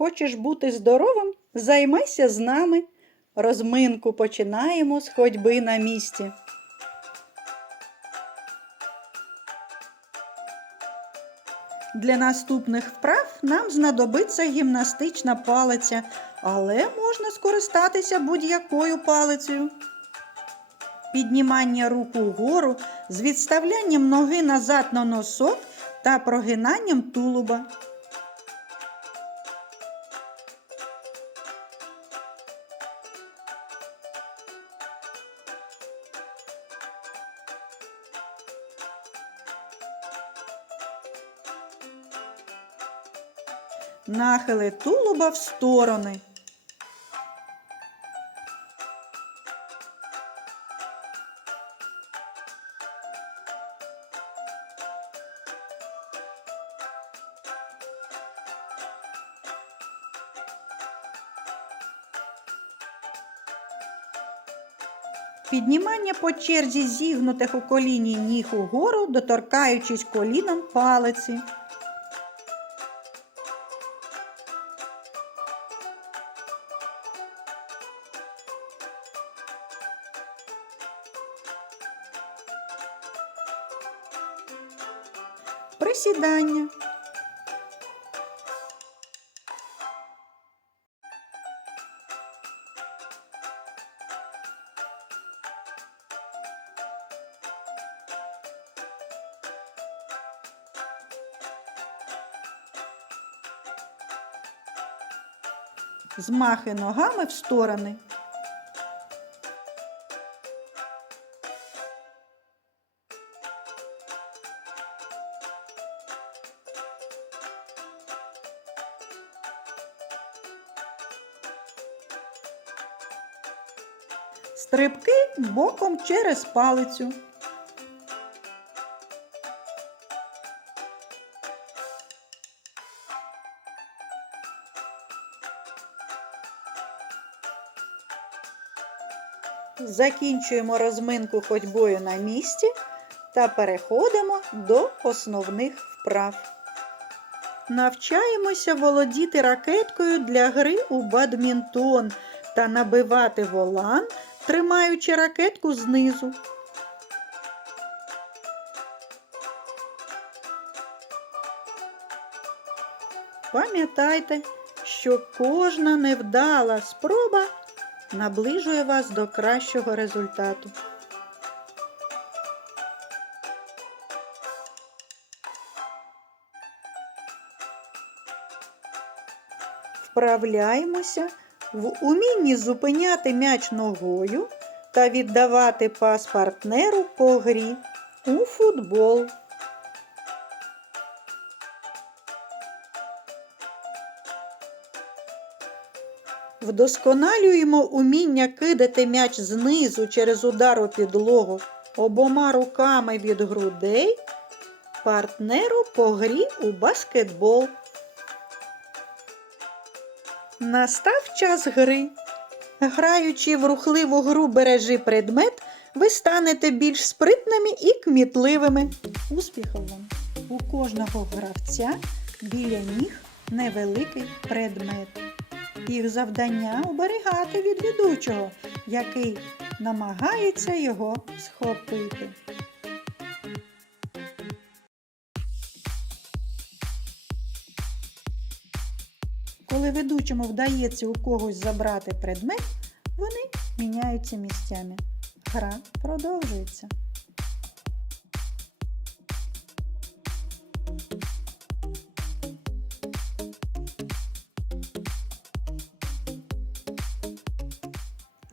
Хочеш бути здоровим? Займайся з нами. Розминку починаємо з ходьби на місці. Для наступних вправ нам знадобиться гімнастична палиця, але можна скористатися будь-якою палицею. Піднімання рук угору з відставлянням ноги назад на носок та прогинанням тулуба. Нахили тулуба в сторони. Піднімання по черзі зігнутих у коліні ніг угору, доторкаючись коліном палиці. Присідання. Змахи ногами в сторони. Стрибки боком через палицю. Закінчуємо розминку ходьбою на місці та переходимо до основних вправ. Навчаємося володіти ракеткою для гри у бадмінтон та набивати волан, тримаючи ракетку знизу. Пам'ятайте, що кожна невдала спроба наближує вас до кращого результату. Вправляємося в умінні зупиняти м'яч ногою та віддавати пас партнеру по грі у футбол. Вдосконалюємо уміння кидати м'яч знизу через удар у підлогу обома руками від грудей партнеру по грі у баскетбол. Настав час гри. Граючи в рухливу гру бережи предмет, ви станете більш спритними і кмітливими. Успіхів вам! У кожного гравця біля ніг невеликий предмет. Їх завдання оберігати від ведучого, який намагається його схопити. Коли ведучому вдається у когось забрати предмет, вони міняються місцями. Гра продовжується.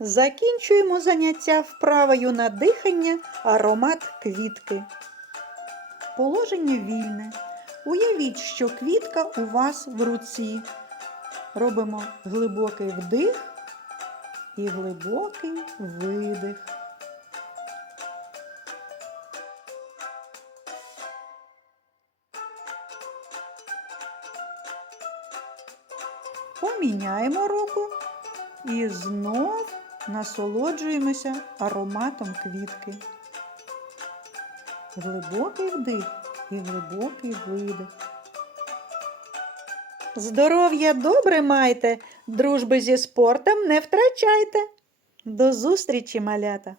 Закінчуємо заняття вправою на дихання аромат квітки. Положення вільне. Уявіть, що квітка у вас в руці. Робимо глибокий вдих і глибокий видих. Поміняємо руку і знов насолоджуємося ароматом квітки. Глибокий вдих і глибокий видих. Здоров'я добре майте, дружби зі спортом не втрачайте. До зустрічі, малята!